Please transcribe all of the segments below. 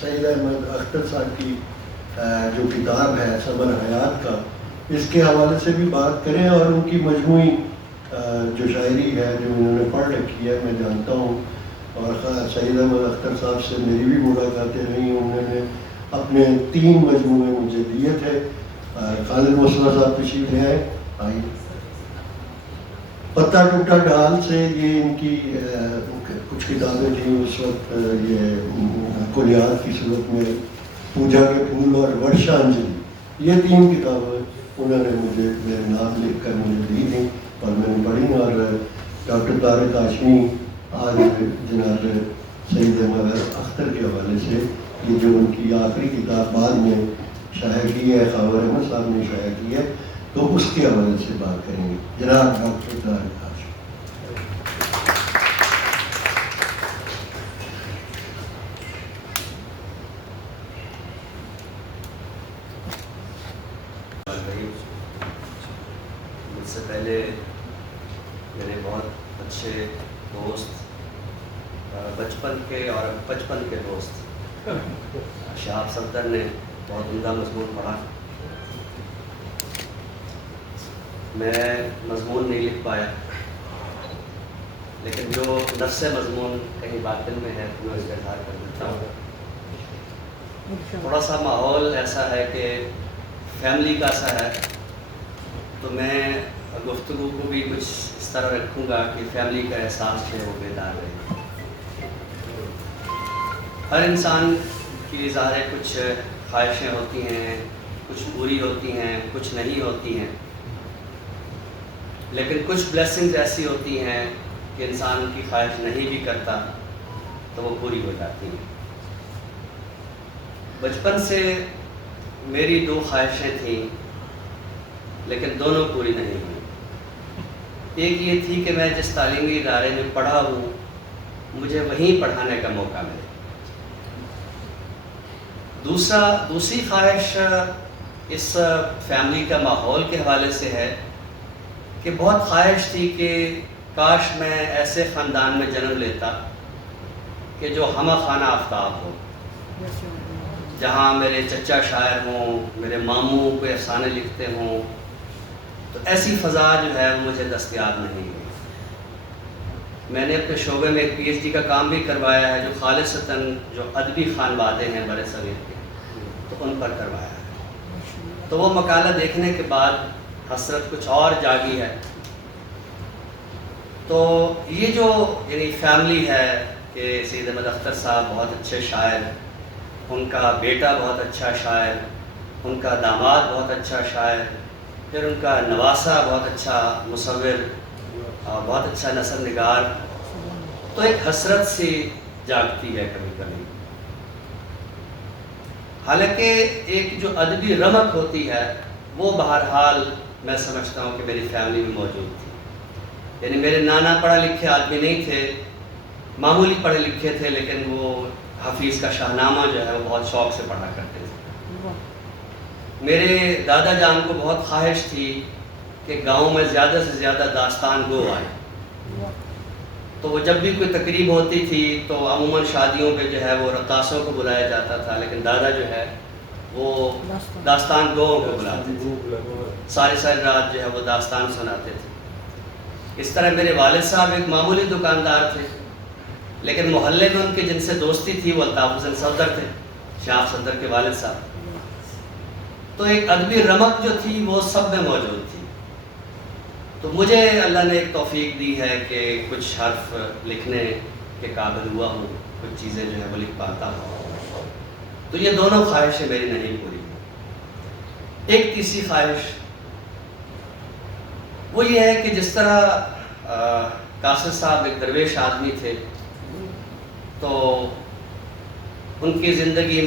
سید احمد اختر صاحب کی جو کتاب ہے ثمر حیات کا، اس کے حوالے سے بھی بات کریں، اور ان کی مجموعی جو شاعری ہے جو انہوں نے پڑھ رکھی ہے میں جانتا ہوں، اور سید احمد اختر صاحب سے میری بھی ملاقاتیں رہی، انہوں نے اپنے 3 مجموعے مجھے دیے تھے۔ خالد مصطفیٰ صاحب تشریف لے آئیے۔ پتہ ٹوٹا ڈال سے یہ ان کی کچھ کتابیں تھیں اس وقت، یہ کلیات کی صورت میں، پوجا کے پھول اور ورشانجلی، یہ 3 کتابیں انہوں نے مجھے میرے نام لکھ کر مجھے دی تھیں اور میں نے پڑھی۔ اور ڈاکٹر طارق ہاشمی آج جناب سید احمد اختر کے حوالے سے یہ جو ان کی آخری کتاب بعد میں شائع کی ہے، خاور احمد صاحب نے شائع کی ہے، تو اس کے حوالے سے بات کریں گے جناب ڈاکٹر طارق ہاشمی۔ مجھ سے پہلے میرے بہت اچھے دوست، بچپن کے دوست شہاب صفدر نے بہت عمدہ مضمون پڑھا۔ میں مضمون نہیں لکھ پایا، لیکن جو نفس مضمون کہیں باطن میں ہے میں اس کا اظہار کر دیتا ہوں۔ تھوڑا سا ماحول ایسا ہے کہ فیملی کا سا ہے، تو میں گفتگو کو بھی کچھ اس طرح رکھوں گا کہ فیملی کا احساس ہے وہ بیدار رہے۔ ہر انسان کی ظاہر کچھ خواہشیں ہوتی ہیں، کچھ پوری ہوتی ہیں، کچھ نہیں ہوتی ہیں، لیکن کچھ بلیسنگز ایسی ہوتی ہیں کہ انسان کی خواہش نہیں بھی کرتا تو وہ پوری ہو جاتی ہیں۔ بچپن سے میری 2 خواہشیں تھیں، لیکن دونوں پوری نہیں ہوئی۔ ایک یہ تھی کہ میں جس تعلیمی ادارے میں پڑھا ہوں مجھے وہیں پڑھانے کا موقع ملے۔ دوسری خواہش اس فیملی کا ماحول کے حوالے سے ہے کہ بہت خواہش تھی کہ کاش میں ایسے خاندان میں جنم لیتا کہ جو ہمہ خانہ آفتاب ہو، جہاں میرے چچا شاعر ہوں، میرے ماموں کوئی افسانے لکھتے ہوں، تو ایسی فضا جو ہے وہ مجھے دستیاب نہیں ہوئی۔ میں نے اپنے شعبے میں ایک PhD کا کام بھی کروایا ہے جو خالصتاً جو ادبی خانوادے ہیں بر صغیر کے، تو ان پر کروایا ہے۔ تو وہ مقالہ دیکھنے کے بعد حسرت کچھ اور جاگی ہے۔ تو یہ جو یعنی فیملی ہے کہ سید احمد اختر صاحب بہت اچھے شاعر، ان کا بیٹا بہت اچھا شاعر، ان کا داماد بہت اچھا شاعر، پھر ان کا نواسہ بہت اچھا مصور اور بہت اچھا نثر نگار، تو ایک حسرت سی جاگتی ہے کبھی کبھی۔ حالانکہ ایک جو ادبی رمق ہوتی ہے وہ بہرحال میں سمجھتا ہوں کہ میری فیملی میں موجود تھی۔ یعنی میرے نانا پڑھے لکھے آدمی نہیں تھے، معمولی پڑھے لکھے تھے، لیکن وہ حفیظ کا شاہنامہ جو ہے وہ بہت شوق سے پڑھا کرتے تھے۔ میرے دادا جان کو بہت خواہش تھی کہ گاؤں میں زیادہ سے زیادہ داستان گو آئے، تو وہ جب بھی کوئی تقریب ہوتی تھی تو عموماً شادیوں پہ جو ہے وہ رقاصوں کو بلایا جاتا تھا، لیکن دادا جو ہے وہ داستان گوؤں کو بلاتے تھے، ساری رات جو ہے وہ داستان سناتے تھے۔ اس طرح میرے والد صاحب ایک معمولی دکاندار تھے، لیکن محلے میں ان کے جن سے دوستی تھی وہ الطاف حسین صفدر تھے، شہاب صفدر کے والد صاحب۔ تو ایک ادبی رمق جو تھی وہ سب میں موجود تھی۔ تو مجھے اللہ نے ایک توفیق دی ہے کہ کچھ حرف لکھنے کے قابل ہوا ہوں، کچھ چیزیں جو ہے وہ لکھ پاتا ہوں۔ تو یہ دونوں خواہشیں میری نہیں پوری۔ ایک تیسری خواہش وہ یہ ہے کہ جس طرح قاصد صاحب ایک درویش آدمی تھے، تو ان کی زندگی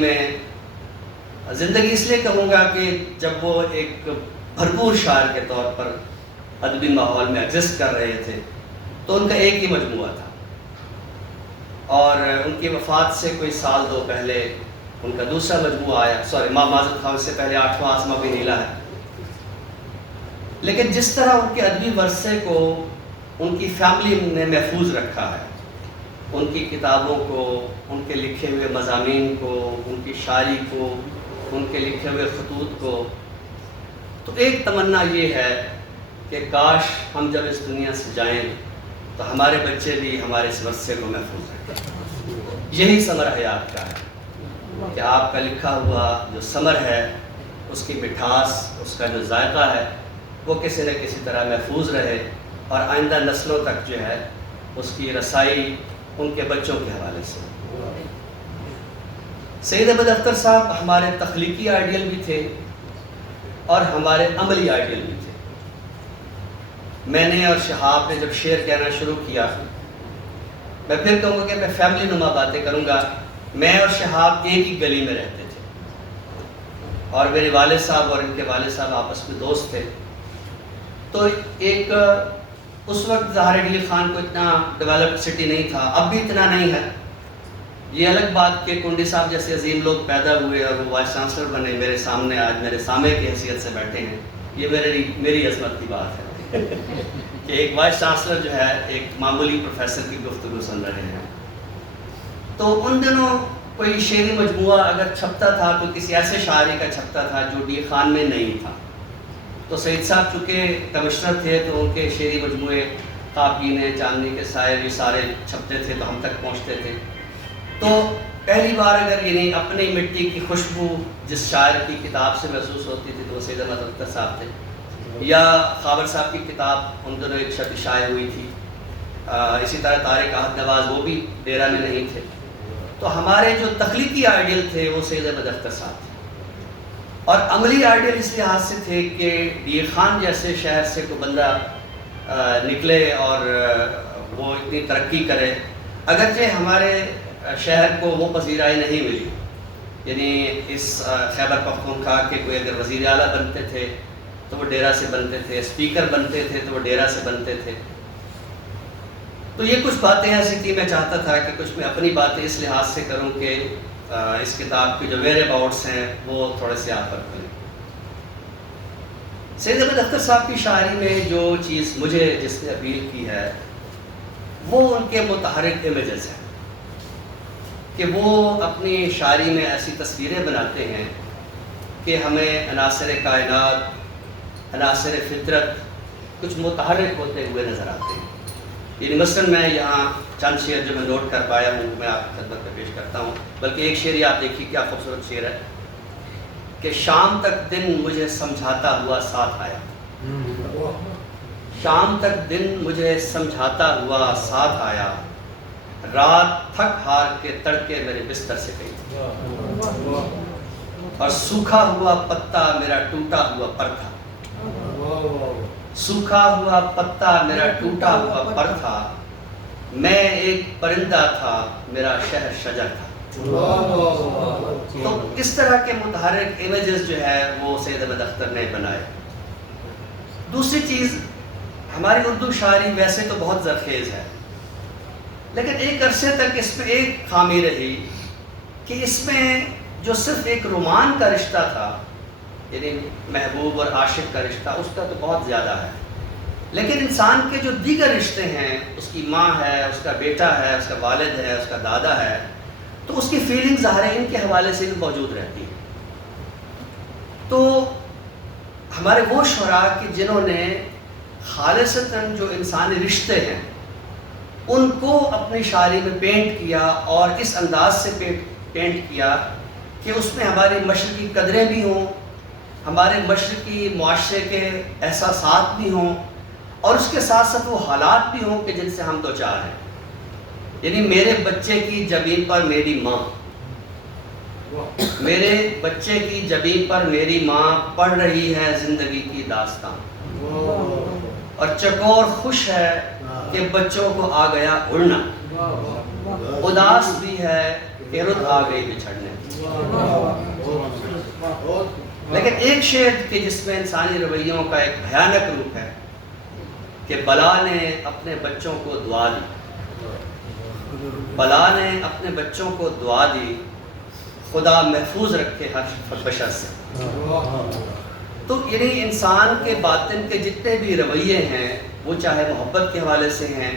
اس لیے کہوں گا کہ جب وہ ایک بھرپور شاعر کے طور پر ادبی ماحول میں ایگزسٹ کر رہے تھے تو ان کا ایک ہی مجموعہ تھا، اور ان کی وفات سے کوئی 1 سال 2 پہلے ان کا دوسرا مجموعہ آیا، معذرت خواہ، سے پہلے 8واں آسمہ بھی نیلا ہے۔ لیکن جس طرح ان کے ادبی ورثے کو ان کی فیملی نے محفوظ رکھا ہے، ان کی کتابوں کو، ان کے لکھے ہوئے مضامین کو، ان کی شاعری کو، ان کے لکھے ہوئے خطوط کو، تو ایک تمنا یہ ہے کہ کاش ہم جب اس دنیا سے جائیں تو ہمارے بچے بھی ہمارے اس ورثے کو محفوظ رکھیں۔ یہی ثمر حیات کا ہے کہ آپ کا لکھا ہوا جو ثمر ہے، اس کی مٹھاس، اس کا جو ذائقہ ہے، وہ کسی نہ کسی طرح محفوظ رہے اور آئندہ نسلوں تک جو ہے اس کی رسائی ان کے بچوں کے حوالے سے۔ سید احمد اختر صاحب ہمارے تخلیقی آئیڈیل بھی تھے اور ہمارے عملی آئیڈیل بھی تھے۔ میں نے اور شہاب نے جب شعر کہنا شروع کیا، میں پھر کہوں گا کہ میں فیملی نما باتیں کروں گا، میں اور شہاب ایک ہی گلی میں رہتے تھے اور میرے والد صاحب اور ان کے والد صاحب آپس میں دوست تھے۔ تو ایک اس وقت ظاہر علی خان کو اتنا ڈیولپڈ سٹی نہیں تھا، اب بھی اتنا نہیں ہے۔ یہ الگ بات کہ کنڈی صاحب جیسے عظیم لوگ پیدا ہوئے اور وہ وائس چانسلر بنے، میرے سامنے آج میرے سامع کی حیثیت سے بیٹھے ہیں، یہ میری عظمت کی بات ہے کہ ایک وائس چانسلر جو ہے ایک معمولی پروفیسر کی گفتگو سن رہے ہیں۔ تو ان دنوں کوئی شعری مجموعہ اگر چھپتا تھا تو کسی ایسے شاعری کا چھپتا تھا جو ڈی خان میں نہیں تھا۔ تو سعید صاحب چونکہ کمشنر تھے تو ان کے شعری مجموعے خاکینے، چاندنی کے سائے بھی سارے چھپتے تھے تو ہم تک پہنچتے تھے۔ تو پہلی بار اگر یعنی اپنی مٹی کی خوشبو جس شاعر کی کتاب سے محسوس ہوتی تھی تو وہ سید احمد اختر صاحب تھے، یا خاور صاحب کی کتاب ان دنوں ایک شب شائع ہوئی تھی، اسی طرح طارق احد نواز وہ بھی ڈیرہ میں نہیں تھے۔ تو ہمارے جو تخلیقی آئیڈیل تھے وہ سید احمد اختر صاحب تھے، اور عملی آئیڈیل اس لحاظ سے تھے کہ ڈی خان جیسے شہر سے کوئی بندہ نکلے اور وہ اتنی ترقی کرے، اگرچہ ہمارے شہر کو وہ پذیرائی نہیں ملی، یعنی اس خیبر پختونخوا کے کوئی اگر وزیر اعلیٰ بنتے تھے تو وہ ڈیرہ سے بنتے تھے، اسپیکر بنتے تھے تو وہ ڈیرہ سے بنتے تھے۔ تو یہ کچھ باتیں ایسی تھی، میں چاہتا تھا کہ کچھ میں اپنی باتیں اس لحاظ سے کروں کہ اس کتاب کے جو ویئر اباؤٹس ہیں وہ تھوڑے سے آپ پر کھلیں۔ سید احمد اختر صاحب کی شاعری میں جو چیز مجھے جس نے اپیل کی ہے وہ ان کے متحرک امیجز ہیں، کہ وہ اپنی شاعری میں ایسی تصویریں بناتے ہیں کہ ہمیں عناصر کائنات، عناصر فطرت کچھ متحرک ہوتے ہوئے نظر آتے ہیں۔ یعنی مثلاً میں یہاں چند شعر جو میں نوٹ کر پایا ہوں میں آپ کی خدمت میں پیش کرتا ہوں، بلکہ ایک شعر آپ دیکھیے کیا خوبصورت شعر ہے کہ شام تک دن مجھے سمجھاتا ہوا ساتھ آیا، شام تک دن مجھے سمجھاتا ہوا ساتھ آیا، رات تھک ہار کے تڑکے میرے بستر سے گئی، اور سوکھا ہوا پتا میرا ٹوٹا ہوا پر تھا، سوکھا ہوا پتا میرا ٹوٹا ہوا پر تھا، میں ایک پرندہ تھا میرا شہر شجر تھا۔ تو اس طرح کے متحرک امیجز جو ہے وہ سید احمد اختر نے بنائے۔ دوسری چیز، ہماری اردو شاعری ویسے تو بہت زرخیز ہے، لیکن ایک عرصے تک اس میں ایک خامی رہی کہ اس میں جو صرف ایک رومان کا رشتہ تھا، یعنی محبوب اور عاشق کا رشتہ، اس کا تو بہت زیادہ ہے، لیکن انسان کے جو دیگر رشتے ہیں، اس کی ماں ہے، اس کا بیٹا ہے، اس کا والد ہے، اس کا دادا ہے، تو اس کی فیلنگ ظاہر ہے ان کے حوالے سے بھی موجود رہتی ہے۔ تو ہمارے وہ شعراء کہ جنہوں نے خالصتاً جو انسانی رشتے ہیں ان کو اپنی شاعری میں پینٹ کیا، اور اس انداز سے پینٹ کیا کہ اس میں ہماری مشرقی قدریں بھی ہوں، ہمارے مشرقی معاشرے کے احساسات بھی ہوں، اور اس کے ساتھ ساتھ وہ حالات بھی ہوں کہ جن سے ہم دوچار ہیں۔ یعنی میرے بچے کی جبین پر میری ماں، میرے بچے کی جبین پر میری ماں پڑھ رہی ہے زندگی کی داستان، اور چکور خوش ہے کہ بچوں کو آ گیا اڑنا، اداس بھی ہے کہ رت آ گئی بچھڑنے۔ لیکن ایک شعر کہ جس میں انسانی رویوں کا ایک بھیانک روپ ہے کہ بلا نے اپنے بچوں کو دعا دی، بلا نے اپنے بچوں کو دعا دی، خدا محفوظ رکھے ہر بشر سے۔ تو یعنی انسان کے باطن کے جتنے بھی رویے ہیں وہ چاہے محبت کے حوالے سے ہیں،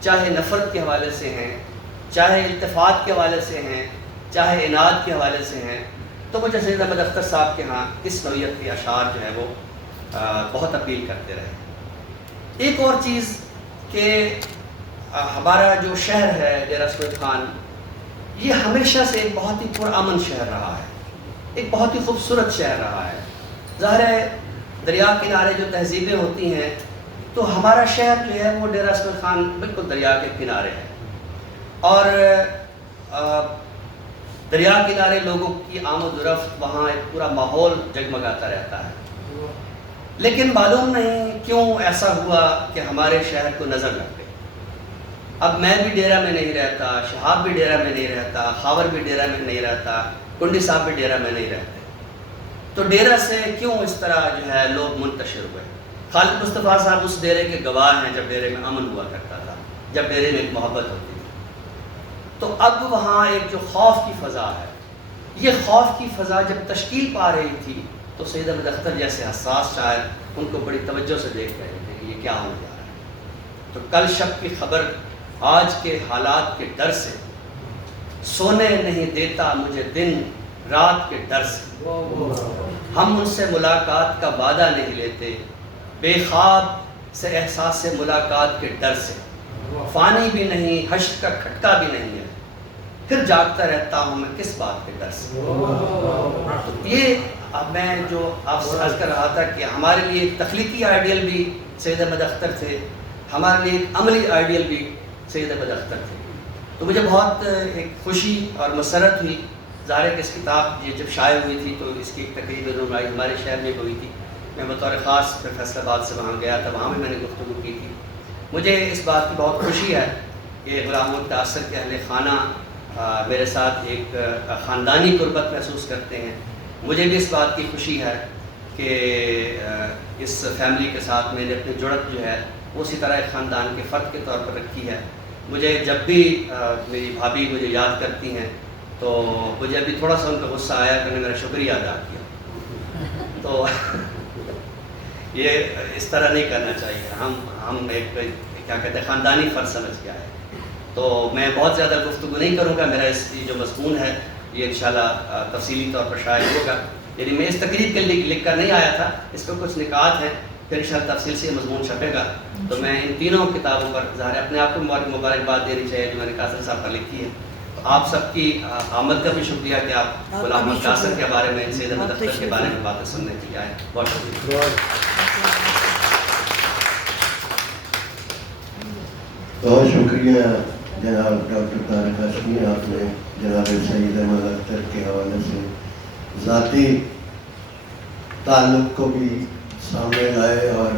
چاہے نفرت کے حوالے سے ہیں، چاہے التفات کے حوالے سے ہیں، چاہے عناد کے حوالے سے ہیں، تو مجھے سید احمد اختر صاحب کے ہاں اس نوعیت کے اشعار جو ہے وہ بہت اپیل کرتے رہے۔ ایک اور چیز کہ ہمارا جو شہر ہے ڈیرہ سید خان، یہ ہمیشہ سے ایک بہت ہی پرامن شہر رہا ہے، ایک بہت ہی خوبصورت شہر رہا ہے۔ ظاہر ہے دریا کنارے جو تہذیبیں ہوتی ہیں، تو ہمارا شہر جو ہے وہ ڈیرہ سید خان بالکل دریا کے کنارے ہے، اور دریا کنارے لوگوں کی آمد و رفت، وہاں ایک پورا ماحول جگمگاتا رہتا ہے۔ لیکن معلوم نہیں کیوں ایسا ہوا کہ ہمارے شہر کو نظر لگ گئی۔ اب میں بھی ڈیرہ میں نہیں رہتا، شہاب بھی ڈیرہ میں نہیں رہتا، خاور بھی ڈیرہ میں نہیں رہتا، کنڈی صاحب بھی ڈیرہ میں نہیں رہتے، تو ڈیرہ سے کیوں اس طرح جو ہے لوگ منتشر ہوئے؟ خالد مصطفیٰ صاحب اس ڈیرے کے گواہ ہیں، جب ڈیرے میں امن ہوا کرتا تھا، جب ڈیرے میں ایک محبت ہوتی تھی۔ تو اب وہاں ایک جو خوف کی فضا ہے، یہ خوف کی فضا جب تشکیل پا رہی تھی، تو سید احمد اختر جیسے حساس شاعر ان کو بڑی توجہ سے دیکھ رہے تھے کہ یہ کیا ہونے جا رہا ہے۔ تو کل شب کی خبر آج کے حالات کے ڈر سے، سونے نہیں دیتا مجھے دن رات کے ڈر سے، ہم ان سے ملاقات کا وعدہ نہیں لیتے، بے خواب سے احساس سے ملاقات کے ڈر سے، فانی بھی نہیں حشر کا کھٹکا بھی نہیں ہے، پھر جاگتا رہتا ہوں میں کس بات کے ڈر سے۔ تو یہ اب میں جو آپ سے عرض کر رہا تھا کہ ہمارے لیے ایک تخلیقی آئیڈیل بھی سید احمد اختر تھے، ہمارے لیے ایک عملی آئیڈیل بھی سید احمد اختر تھے۔ تو مجھے بہت ایک خوشی اور مسرت ہوئی، ظاہر ہے کہ اس کتاب یہ جب شائع ہوئی تھی تو اس کی ایک تقریب رونمائی ہمارے شہر میں ہوئی تھی، میں بطور خاص پھر فیصل آباد سے وہاں گیا تھا، وہاں بھی میں نے گفتگو کی تھی۔ مجھے اس بات کی بہت خوشی ہے کہ غلام محمد تاثر کے اہل خانہ میرے ساتھ ایک خاندانی قربت محسوس کرتے ہیں۔ مجھے بھی اس بات کی خوشی ہے کہ اس فیملی کے ساتھ میں نے اپنی جڑت جو ہے اسی طرح ایک خاندان کے فرد کے طور پر رکھی ہے۔ مجھے جب بھی میری بھابھی مجھے یاد کرتی ہیں تو مجھے ابھی تھوڑا سا ان کا غصہ آیا کہ انہوں نے میرا شکریہ ادا کیا، تو یہ اس طرح نہیں کرنا چاہیے، ہم ایک کیا کہتے ہیں خاندانی فرض سمجھ کے آئے۔ تو میں بہت زیادہ گفتگو نہیں کروں گا، میرا اس جو مضمون ہے یہ انشاءاللہ تفصیلی طور پر شائع ہوگا، یعنی میں اس تقریب کے لیے لکھ کر نہیں آیا تھا، اس پہ کچھ نکات ہیں، پھر انشاءاللہ تفصیل سے یہ مضمون چھپے گا۔ تو میں ان تینوں کتابوں پر ظاہر اپنے آپ کو مبارکباد دینی چاہیے جو میں نے قاسم صاحب پر لکھی ہے۔ تو آپ سب کی آمد کا بھی شکریہ کہ آپ غلام محمد قاسم کے بارے میں، سید احمد اختر کے بارے میں باتیں سننے کے لیے آئے، بہت شکریہ۔ بہت شکریہ جناب ڈاکٹر طارق ہاشمی، آپ نے جناب سید احمد اختر کے حوالے سے ذاتی تعلق کو بھی سامنے لائے اور